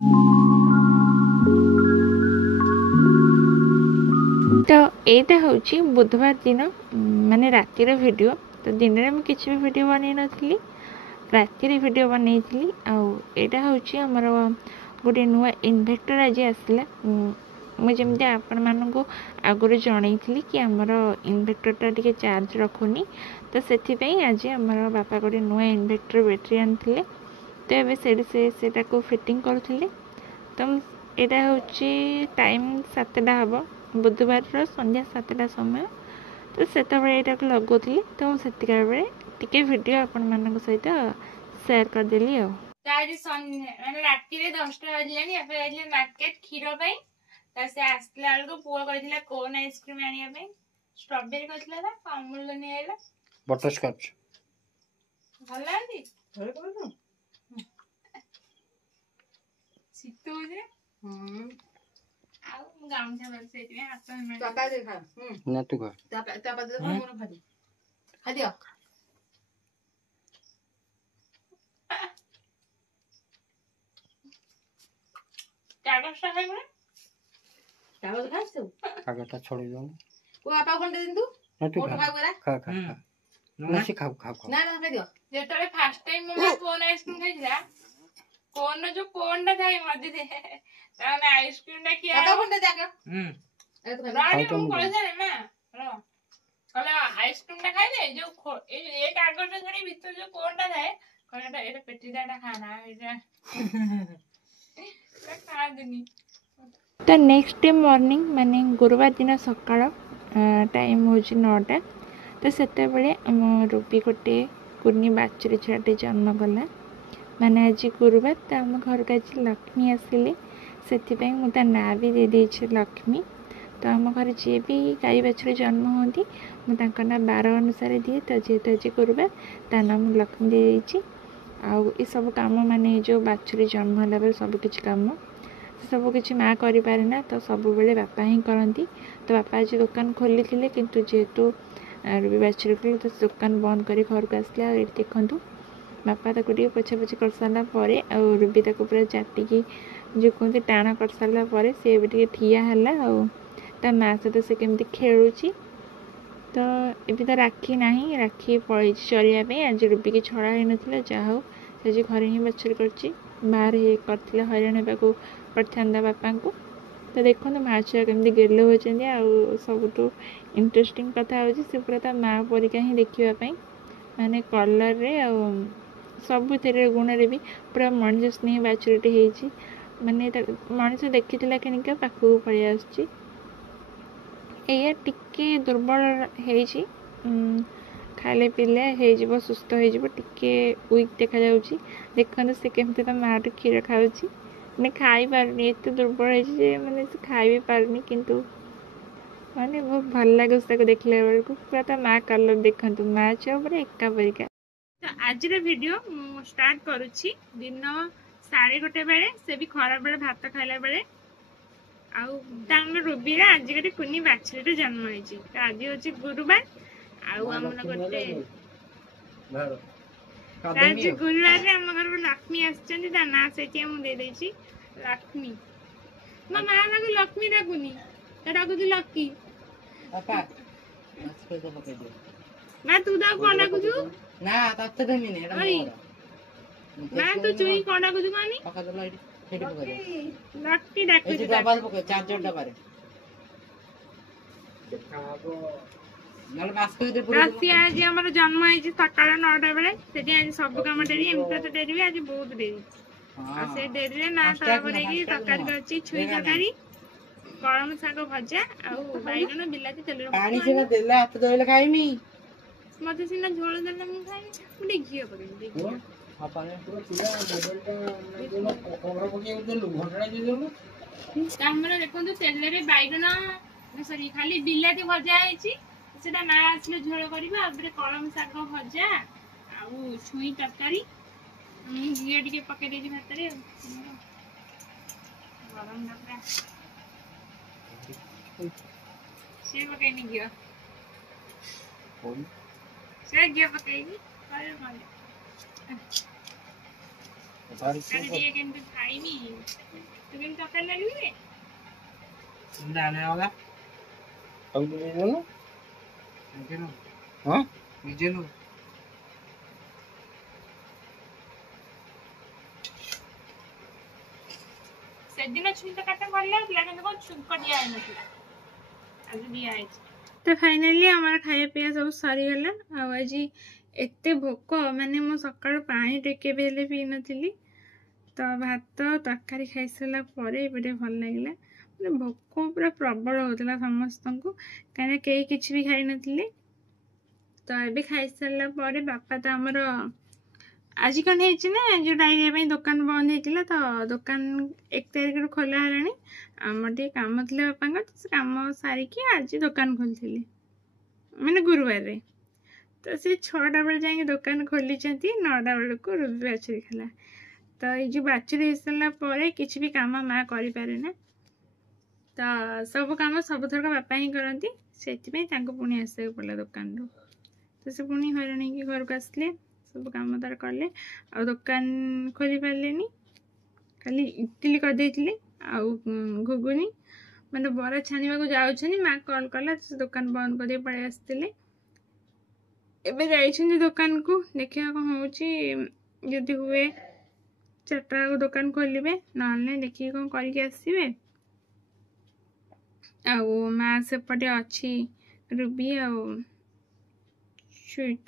तो यहाँ हूँ बुधवार दिन माने रातिर वीडियो। तो दिन में मुझे किसी भी वीडियो बन नी रातिर वीडियो बनई आईटा हूँ आमर गोटे नुआ इन्भर्टर आज आसला। मुझे आपण मानक आगुरी जन कि आमर इन्भर्टरटा टी चार्ज रखुनी तो से आज आमर बापा गोटे नुआ इन्भर्टर बैटेरी आनी तो ये से फिटिंग करुले। तो यहाँ हूँ टाइम 7टा हम बुधवार संध्या 7टा समय। तो से लगुली तो मुझे टे वीडियो आपण मान सहित शेयर करदेली। आज राति 10टा बजला मार्केट क्षीर से आसला बेलू पुआ कहला कोन आइसक्रीम आने स्ट्रॉबेरी कहला अमूल नहीं आइला बटरस्कॉच भल शीत हो गामछा बस हाथ ना तू खा खादी कागजटा खाइब कागज खाइछु कागजटा छोड़ी दो को आपा कोन दे दिंतु ना तू फोटो खा खाइब रा खा खा ना से खाओ खाओ ना ना खाइ दियो जेतले फर्स्ट टाइम मम्मा कोन आइसक्रीम खाइला कोन जो कोनटा खाइ मधि दे ताने आइसक्रीमटा किया आपा कोन दे जाके ए तो रानी हम कॉलेज रे ना रो कला आइसक्रीमटा खाइ दे जो एक कागजटा छड़ी भीतर जो कोनटा थाए कोनटा एटा पेटीदाटा खाना एटा खा देनी। तो नेक्स्ट डे मॉर्निंग माने गुरुवार दिन सकाळ टाइम हूँ 9टा। तो सेते आम रूबी गोटे कुर्नी बाछुरी छुआटे जन्म कला माने आज गुरुवार। तो आम घर को आज लक्ष्मी आसिले से मुझे ना भी दे देछि लक्ष्मी। तो आम घर जी भी गाई बाछुरी जन्म होती मुझे ना 12 अनुसार दिए। तो जेहेतु आज गुरुवार ता नाम लक्ष्मी दे देछि। आउ ये सब काम माने जो बाछुरी जन्म होला बेले सब किछि काम सब किछि माँ करि पारे ना तो सब बेले बापा ही करती। तो बापा आज दुकान खोली थिले किंतु जेहेतु रूबी बाछुरी को तो दुकान बंद कर घर को आसले। आ देखु बापा ताको टे पोछा पोछी कर सारा पर आ रूबी ताको पूरा चाटिकी जो कहते टाण कर सारा पर सी भी ठिया है आ माँ सहित से केमती खेलुची। तो ये तो राखी ना राखी पड़े चलिए आज रूबी की छड़ा हो ना जहा से आज घरे ही बाछुरी कर बाहर करते हईराण होगा पड़ता बापा को। तो देखो माँ छुआ केमती गेल होती सबुठ इंटरेस्टिंग कथा हो पूरा ता माँ परिका ही देखापी माने कलर रे सब गुण रे भी पूरा मनीष स्नेह बाछुरीटे होती माने मनीष देखी कि पाखक पलि आस टिके दुर्बल हो खाले पीले हो सुस्थ हो टिके वीक देखा देखते से केमती तो माँ टू क्षीर खाऊँ मैंने खाई पारनी एत दुर्बल है मैंने खाई भी पारनी किंतु माने बहुत भल लगे उसको देखला बेलू पूरा तो माँ कलर देखु माँ छुआ पूरा एका परिका। तो आज वीडियो स्टार्ट करुच्ची दिन 1:30 बेले से भी खरा बेले भात खाइला बेले आम रूबीर आज गोटे कुनी बाछुरी जन्म होती। तो आज हूँ गुरुवार आम गोटे आज गुरुवार आम घर को लक्ष्मी आसछन्ती ता ना से मुझे लक्ष्मी मो माँ ताको लक्ष्मी डाकुनी डाकुची लक्की माँ तू तो कौन डाकुचु ना तत्ते देमी ने माँ तू चुई कौन डाकुचु मानी पका दे लाइट पका लक्की डाकुची डबल पका चार्जर डबारे नल मास्क दे पूरा राति आज हमर जन्म होई सकाळ 9टा बेले सेठी आज सब काम डेरी एमते तो डेरी आज बहुत डेरी आ से डेरी रे ना तापरे की तरकारी करची छुई तरकारी कलम साग भजा आ बैगन बिलाती तेल पानी से देला हाथ धोइले खाइमी मते सिना झोल देला मु खाइ मुडे घियो पके देखियो आपने पूरा पूरा मोबाइलटा खबर पके देलु घंटा जे देलु हमरा देखंतु तेल रे बैगन सॉरी खाली बिलाती भजा आइची सेटा ना आसले झोल करबा आबरे कलम साग भजा आ छुई तरकारी घियो टिके पके देजी भात रे गरम डबरा से पके नि घियो से घियो पके नि अरे माले ଆଜି ଟିକେ କେମିତି ଖାଇମି ତୁ କେମିତି ତରକାରୀ ଲାଗିବି ଆଣିବା ଗଲା ଆଉ ଦେଇଦେଲୁ ନିଜେ ହଁ ନିଜେ ନୁ ସେଦିନ ଛୁଇଁ ତରକାରୀଟା ଭଲ ଲାଗୁଥିଲା କିନ୍ତୁ କଣ ଛୁଙ୍କ ଦିଆ ହେଇନଥିଲା ଆଜି ଦିଆ ହେଇଛି। ତ ଫାଇନାଲି ଆମର ଖାଇବା ପିଇବା ସବୁ ସରିଗଲା ଆଉ ଆଜି ଏତେ ଭୋକ ମାନେ ମୁଁ ସକାଳୁ ପାଣି ଟିକେ ବି ହେଲେ ପିଇ ନଥିଲି ତ ଭାତ ତରକାରୀ ଖାଇସାରିଲା ପରେ ଏବେ ଟିକେ ଭଲ ଲାଗିଲା ମାନେ ଭୋକ ପୁରା ପ୍ରବଳ ହେଉଥିଲା ସମସ୍ତଙ୍କୁ କାହିଁକିନା କେହି କିଛି ବି ଖାଇନଥିଲେ ତ ଏବେ ଖାଇସାରିଲା ପରେ ବାପା ତ ଆମର ଆଜି କ'ଣ ହେଇଛି ନା ଯେଉଁ ଡାଇରିଆ ପାଇଁ ଦୋକାନ ବନ୍ଦ ହେଇଥିଲା ତ ଦୋକାନ 1 ତାରିଖରୁ ଖୋଲା ହେଲାଣି ଆମର ଟିକେ କାମ ଥିଲା ବାପାଙ୍କ ତ ସେ କାମ ସାରିକି ଆଜି ଦୋକାନ ଖୋଲିଥିଲି ମାନେ ଗୁରୁବାରରେ ତ ସେ 6ଟା ବେଳେ ଯାଇକି ଦୋକାନ ଖୋଲିଛନ୍ତି 9ଟା ବେଳକୁ ରୁବି ବାଛୁରୀ ଖାଇଲା ତ ଏଇ ଯେଉଁ ବାଛୁରୀ ହେଇସାରିଲା ପରେ କିଛି ବି କାମ ମା କରିପାରେ ନା ତ ସବୁ କାମ ସବୁଥରକ ବାପା ହିଁ କରନ୍ତି ସେଥିପାଇଁ ତାଙ୍କୁ ପୁଣି ଆସିବାକୁ ପଡ଼ିଲା ଦୋକାନରୁ ତ ସେ ପୁଣି ହଇରାଣ ହେଇକି ଘରକୁ ଆସିଲେ ସବୁ କାମ ତାର କଲେ ଆଉ ଦୋକାନ ଖୋଲି ପାରିଲେନି ଖାଲି ଇଟିଲି କରିଦେଇଥିଲେ ଆଉ ଘୁଗୁନି ମାନେ ବରା ଛାଣିବାକୁ ଯାଉଛନ୍ତି ମା କଲ୍ କଲା ସେ ଦୋକାନ ବନ୍ଦ କରିକି ପଳେଇ ଆସିଥିଲେ ଏବେ ଯାଇଛନ୍ତି ଦୋକାନକୁ ଦେଖିବା କ'ଣ ହେଉଛି ଯଦି ହୁଏ 4ଟା ବେଳକୁ ଦୋକାନ ଖୋଲିବେ ନହେଲେ ଦେଖିକି କ'ଣ କରିକି ଆସିବେ ଆଉ ମା ସେପଟେ ଅଛି ରୁବି ଆଉ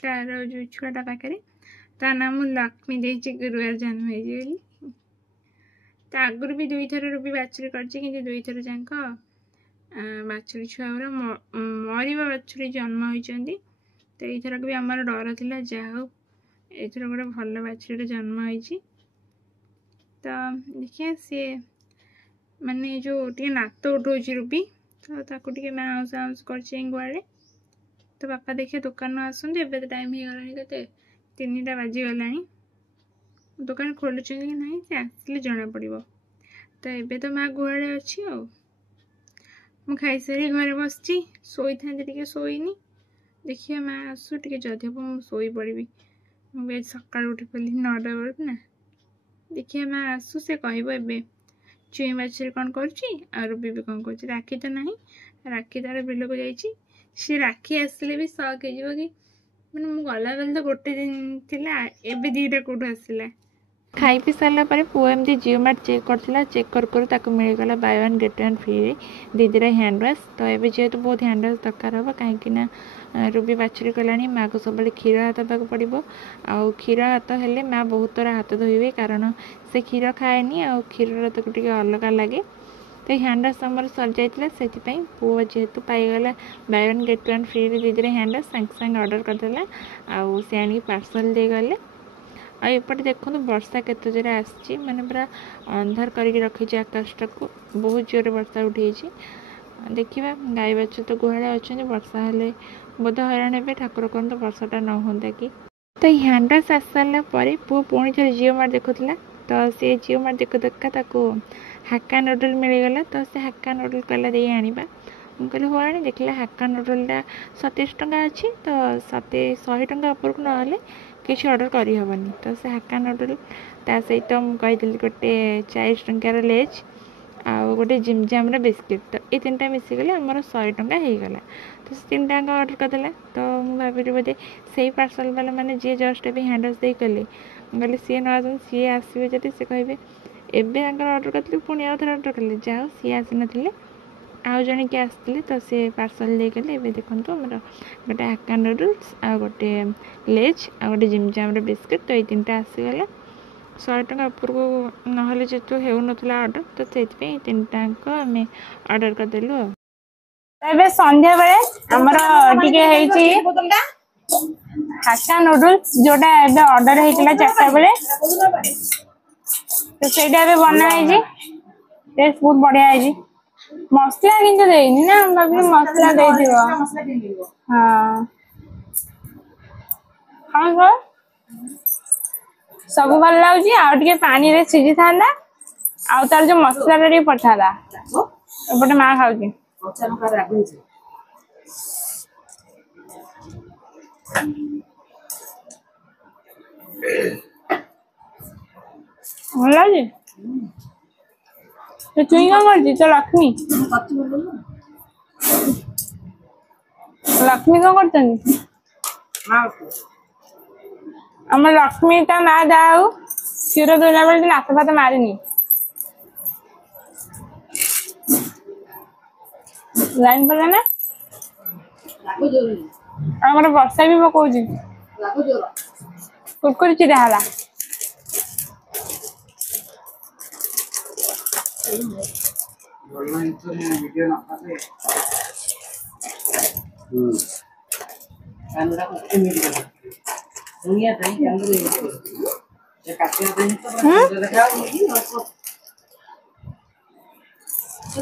ତାର ଯେଉଁ ଛୁଆଟା ପାଖରେ ତା ନାଁ ମୁଁ ଲକ୍ଷ୍ମୀ ଦେଇଛି ଗୁରୁବାର ଜନ୍ମ ହେଇଛି ବୋଲି ତା ଆଗରୁ ବି 2 ଥର ରୁବି ବାଛୁରୀ କରିଛି କିନ୍ତୁ 2 ଥର ଯାକ ବାଛୁରୀ ଛୁଆ ଗୁରା ମରିବା ବାଛୁରୀ ଜନ୍ମ ହୋଇଛନ୍ତି ତ ଏଇଥରକ ବି ଆମର ଡର ଥିଲା ଯାହା ହଉ ଏଇଥର ଗୋଟେ ଭଲ ବାଛୁରୀଟେ ଜନ୍ମ ହେଇଛି ତ ଦେଖିବା ସିଏ ମାନେ ଯେଉଁ ଟିକେ ନାତ ଉଠଉଛି ରୁବି ତ ତାକୁ ଟିକେ ମା ଆଉଁସ ଆଉଁସ କରିଛି ଗୁଆଳେ ତ ବାପା ଦେଖିଆ ଦୋକାନରୁ ଆସନ୍ତି ଏବେ ତ ଟାଇମ୍ ହେଇଗଲାଣି କେତେ 3ଟା ବାଜିଗଲାଣି ଦୋକାନ ଖୋଲୁଛନ୍ତି କି ନାହିଁ ସେ ଆସିଲେ ଜଣାପଡ଼ିବ ତ ଏବେ ତ ମା ଗୁହାଳେ ଅଛି ଆଉ ମୁଁ ଖାଇସାରି ଘରେ ବସିଛି ଶୋଇଥାନ୍ତି ଟିକେ ଶୋଇନି ଦେଖିବା ମା ଆସୁ ଟିକେ ଯଦି ହବ ମୁଁ ଶୋଇପଡ଼ିବି ମୁଁ ବି ଆଜି ସକାଳୁ ଉଠି ପଡ଼ିଲି 9ଟା ବେଳକୁ ନା ଦେଖିବା ମା ଆସୁ ସେ କହିବ ଏବେ ଚୁଇଁ ବାଛୁରୀ କ'ଣ କରୁଛି ଆଉ ରୁବି ବି କ'ଣ କରୁଛି ରାକ୍ଷୀ ତ ନାହିଁ ରାକ୍ଷୀ ତାର ବିଲକୁ ଯାଇଛି ସେ ରାକ୍ଷୀ ଆସିଲେ ବି ସକ୍ ହେଇଯିବ କି ମାନେ ମୁଁ ଗଲାବେଳେ ତ ଗୋଟେ ଦିନ ଥିଲା ଏବେ 2ଟା କେଉଁଠୁ ଆସିଲା ଖାଇ ପିଇ ସାରିଲା ପରେ ପୁଅ ଏମିତି ଜିଓ ମାର୍ଟ ଚେକ୍ କରିଥିଲା ଚେକ୍ କରୁ ତାକୁ ମିଳିଗଲା ବାଇ 1 ଗେଟ୍ 1 ଫ୍ରିରେ ଦିଦିର ହ୍ୟାଣ୍ଡ ୱାଶ୍ ତ ଏବେ ଯେହେତୁ ବହୁତ ହ୍ୟାଣ୍ଡ ୱାଶ୍ ଦରକାର ହେବ କାହିଁକି ନା ରୁବି ବାଛୁରୀ କଲାଣି ମାଆକୁ ସବୁବେଳେ କ୍ଷୀର ହାତ ଦେବାକୁ ପଡ଼ିବ ଆଉ କ୍ଷୀର ହାତ ହେଲେ ମା ବହୁତ ଥର ହାତ ଧୋଇବେ କାରଣ ସେ କ୍ଷୀର ଖାଏନି ଆଉ କ୍ଷୀରର ତାକୁ ଟିକେ ଅଲଗା ଲାଗେ ତ ହ୍ୟାଣ୍ଡ ୱାଶ୍ ଆମର ସରିଯାଇଥିଲା ସେଥିପାଇଁ ପୁଅ ଯେହେତୁ ପାଇଗଲା ବାଇ 1 ଗେଟ୍ 1 ଫ୍ରିରେ ଦିଦିର ହ୍ୟାଣ୍ଡ ୱାଶ୍ ସାଙ୍ଗେ ସାଙ୍ଗେ ଅର୍ଡ଼ର କରିଦେଲା ଆଉ ସେ ଆଣିକି ପାର୍ସଲ୍ ଦେଇଗଲେ ଆଉ ଏପଟେ ଦେଖନ୍ତୁ ବର୍ଷା କେତେ ଜୋରେ ଆସିଛି ମାନେ ପୁରା ଅନ୍ଧାର କରିକି ରଖିଛି ଆକାଶଟାକୁ ବହୁତ ଜୋରରେ ବର୍ଷା ଉଠେଇଛି ଦେଖିବା ଗାଈ ବାଛୁରୀ ତ ଗୁହାଳେ ଅଛନ୍ତି ବର୍ଷା ହେଲେ ବୋଧେ ହଇରାଣ ହେବେ ଠାକୁର କରନ୍ତୁ ବର୍ଷାଟା ନ ହୁଅନ୍ତା କି ତ ହ୍ୟାଣ୍ଡ ୱାଶ୍ ଆସିସାରିଲା ପରେ ପୁଅ ପୁଣି ଥରେ ଜିଓ ମାର୍ଟ ଦେଖୁଥିଲା ତ ସେ ଜିଓ ମାର୍ଟ ଦେଖା ତାକୁ ହାକ୍କା ନୁଡଲ୍ ମିଳିଗଲା ତ ସେ ହାକ୍କା ନୁଡଲ୍ କହିଲା ଦେଇ ଆଣିବା ମୁଁ କହିଲି ହଉ ଆଣି ଦେଖିଲା ହାକ୍କା ନୁଡଲ୍ଟା 27 ଟଙ୍କା ଅଛି ତ 100 ଟଙ୍କା ଉପରକୁ ନହେଲେ କିଛି ଅର୍ଡ଼ର କରିହେବନି ତ ସେ ହାକ୍କା ନୁଡଲ୍ ତା ସହିତ ମୁଁ କହିଥିଲି ଗୋଟେ 40 ଟଙ୍କାର ଲେଜ୍ ଆଉ ଗୋଟେ ଜିମ୍ଜାମ୍ର ବିସ୍କିଟ୍ ତ ଏ 3ଟା ମିଶିଗଲେ ଆମର 100 ଟଙ୍କା ହେଇଗଲା ତ ସେ 3ଟା ଯାକ ଅର୍ଡ଼ର କରିଦେଲା ତ ମୁଁ ଭାବିଲି ବୋଧେ ସେଇ ପାର୍ସଲ୍ ବାଲା ମାନେ ଯିଏ ଜଷ୍ଟ ଏବେ ହ୍ୟାଣ୍ଡ ୱାଶ୍ ଦେଇ କଲେ ମୁଁ କହିଲି ସିଏ ନ ଆସନ୍ତି ସିଏ ଆସିବେ ଯଦି ସେ କହିବେ ଏବେ ତାଙ୍କର ଅର୍ଡ଼ର କରିଥିଲି ପୁଣି ଆଉ ଥରେ ଅର୍ଡ଼ର କଲେ ଯାହା ହଉ ସିଏ ଆସିନଥିଲେ ଆଉ ଜଣେ କିଏ ଆସିଥିଲେ ତ ସେ ପାର୍ସଲ୍ ଦେଇଗଲେ ଏବେ ଦେଖନ୍ତୁ ଆମର ଗୋଟେ ହାକ୍କା ନୁଡଲ୍ସ ଆଉ ଗୋଟେ ଲେଜ୍ ଆଉ ଗୋଟେ ଜିମ୍ଜାମ୍ର ବିସ୍କିଟ୍ ତ ଏଇ 3ଟା ଆସିଗଲା 100 ଟଙ୍କା ଉପରକୁ ନହେଲେ ଯେହେତୁ ହେଉନଥିଲା ଅର୍ଡ଼ର ତ ସେଇଥିପାଇଁ 3ଟା ଯାକ ଆମେ ଅର୍ଡ଼ର କରିଦେଲୁ ଆଉ ଏବେ ସନ୍ଧ୍ୟାବେଳେ ଆମର ଟିକେ ହେଇଛି ହାକ୍କା ନୁଡଲ୍ସ ଯୋଉଟା ଏବେ ଅର୍ଡ଼ର ହେଇଥିଲା 4ଟା ବେଳେ ତ ସେଇଟା ଏବେ ବନା ହେଇଛି ଟେଷ୍ଟ ବହୁତ ବଢ଼ିଆ ହେଇଛି ମସଲା କିନ୍ତୁ ଦେଇନି ନା ମୁଁ ଭାବିଲି ମସଲା ଦେଇଥିବ ହଁ ହଁ ସବୁ ଭଲ ଲାଗୁଛି ଆଉ ଟିକେ ପାଣିରେ ସିଝିଥାନ୍ତା ଆଉ ତାର ଯୋଉ ମସଲାଟା ଟିକେ ପଡିଥାନ୍ତା ଏପଟେ ମା ଖାଉଛି ଭଲ ଲାଗୁଛି तो चुई कौन करती तो लक्ष्मी लक्ष्मी कौन करते आम लक्ष्मी ता ना जाऊ क्षीर देला बेले नाक फात मारिनी लाइन पड़ा ना आमर वर्षा भी पकाउची कुरकुरी चिरा हला वीडियो ना पासे कैमरा को मीडिया दुनिया तई कैमरा ये काटे दिन तो देखा ये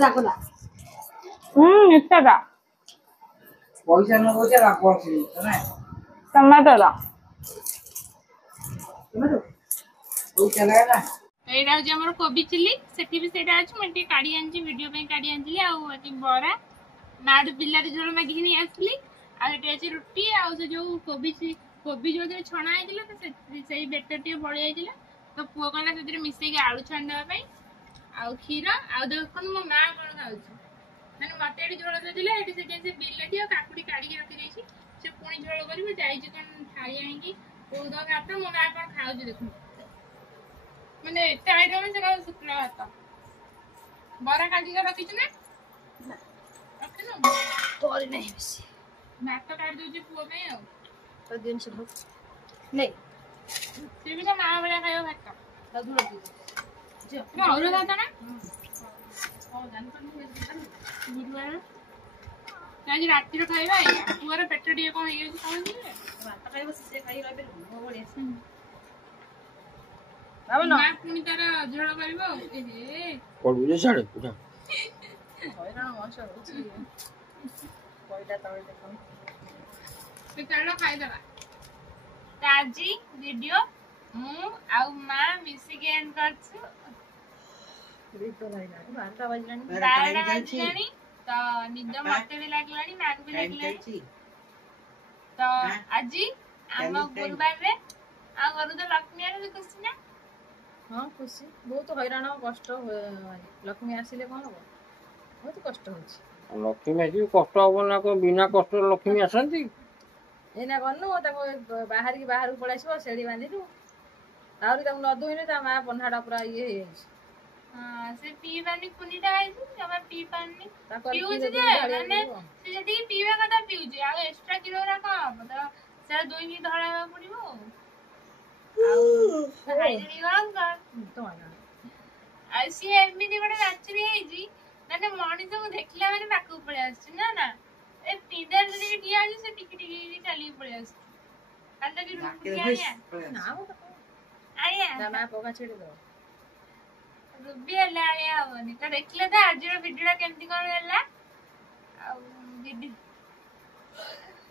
देखो ना इतना का पैसा न हो जा राखो छी ना टमाटो ला टमाटो वो चला ना एटा हूँ आम कोबी चिली सेठी भी सेटा अच्छी मुझे काढ़ी आनी वीडियो पे काढ़ी आनी आती बरा माड़ बिलारी झोल मागिक नहीं आसली आठ अच्छी रुटी आउ से जो कोबी कोबी जो छणा होता तो से बेटर टे बड़ी जाइए तो पुओ कहला से मिसेक आलू छाणीदेवाई आउ क्षीर आउ देखो मो माँ कौन खाऊ मैंने मत ये झोल देते से बिलाटी और काकुड़ी काढ़ी रखी से पुणी झोल कर कौन थाली आनी कौद भात मो माँ कौन खाऊ देखो मैंने एत आइटम से शुक्ला भात बरा काटी रखी ना रखिन भात काट दूसरी पुओ दिन से नहीं सी भी तो माँ भाया खाइब भात अरुआ भात ना गुरुवार आज राति खाइबा पुअर पेट टे कौन हो भात खाइब से खाई रही माँ पुणी तार झोल कर खाईदे आज वीडियो मु आउ माँ मिसिक एंड करछु 12 बजलानी तो निद मते भी लागलानी माँ को भी लागलानी तो आज आम गुरुवार रे आ गरु तो लक्ष्मी आरे खुशी ना हाँ खुशी बहुत हैरान कष्ट लक्ष्मी आसिले कौन हम बहुत कष्ट हो लक्ष्मी आसी कष्ट हम ना को बिना कष्ट लक्ष्मी आसती एना गनु बाहर की बाहर को पड़ाइस सेड़ी बांधिलु आउरी तक नदुइने ता माँ पन्हाड़ा पूरा ये हाँ से पीबानी कुनीटा आइछु जमा पी पानी पीउछ जे माने से जदी पीबा कथा पीउछ आ एक्स्ट्रा किलो रा का मतलब से दुई भी धरावा पड़िबो आउ हाइजरी गरम कर तो आना आसी एमदी बडे नाचरी हेजी माने मणिस को देखला माने पाकू पळे आछि ना ना ए पिंदर जदी ठिया आछि से टिकी टिकी चली पळे आछि कांदा की रूम ठिया ना वो आया ना मैं पोका छेड़ दो रुबी हला आया होनी तो देखले तो आज वीडियो केमती कोन हला आ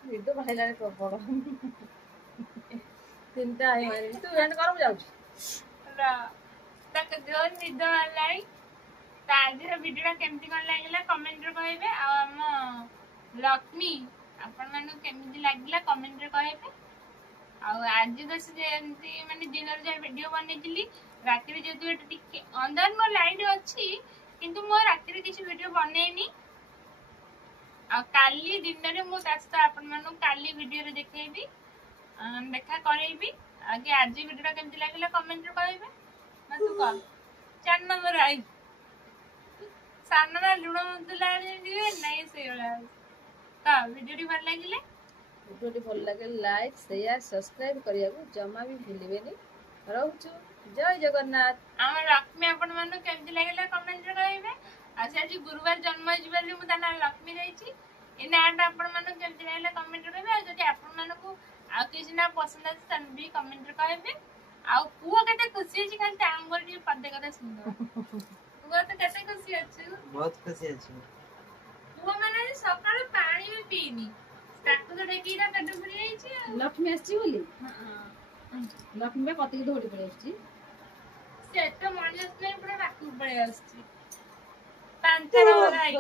वीडियो भाईला रे प्रबल चिंता है मारे तू एंड करब जाउ रा तक जो निद हलाई तो आज वीडियो केमती कोन लागला कमेंट रे कहबे आ हम लक्ष्मी आपन मानु केमती लागला कमेंट रे कहबे आज तो सेमती माने दिन जो वीडियो बनेइली राति रे जेतु एटा टिके अंदर मो लाइट अछि किंतु मो राति रे किछि वीडियो बनेइनी आ काली दिन रे मो तास्ता आपन मानु काली वीडियो रे देखैबी देखा करैबी आगे आज वीडियो केमती लागला कमेंट रे कहबे ना तू कह 4 नंबर आई सानना लुण मदला नहीं से का वीडियो भल लागिले वीडियो भल लगे लाइक शेयर सब्सक्राइब करिया को जमा भी भूलिबेनी रहउछु जय जगन्नाथ आम लक्ष्मी आपण मानु केमती लागला कमेंट रे कहबे आज आज गुरुवार जन्म जिबली मु तना लक्ष्मी रहिछि ए नाटा आपण मानु केमती लागला कमेंट रे कहबे जदि आपण मानु को आ किछि ना पसंद अछि तन भी कमेंट रे कहबे आ पुओ केते खुशी अछि खाली आंगुर दी पदे कथा सुंदर पुओ तो केते खुशी अछि बहुत खुशी अछि पुओ माने सकाळ पानी भी पीनी ताको तो देखि ना पेट भरी आइछि लक्ष्मी आछि बोली हां लक्ष्मी बे कति धोडी पड़े आछि से तो मनिस नै पूरा बाकू पड़े आछि पांचरा वाला आई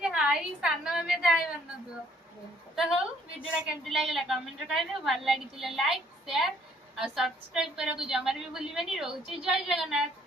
ये हाई सानो में दाई बन्न तो हो वीडियो केमती लागला कमेंट रे कहबे भल लागि लाइक शेयर ଆଉ ସବସ୍କ୍ରାଇବ କରିବାକୁ ଜମାରୁ ବି ଭୁଲିବେନି। ରହୁଛି ଜୟ ଜଗନ୍ନାଥ।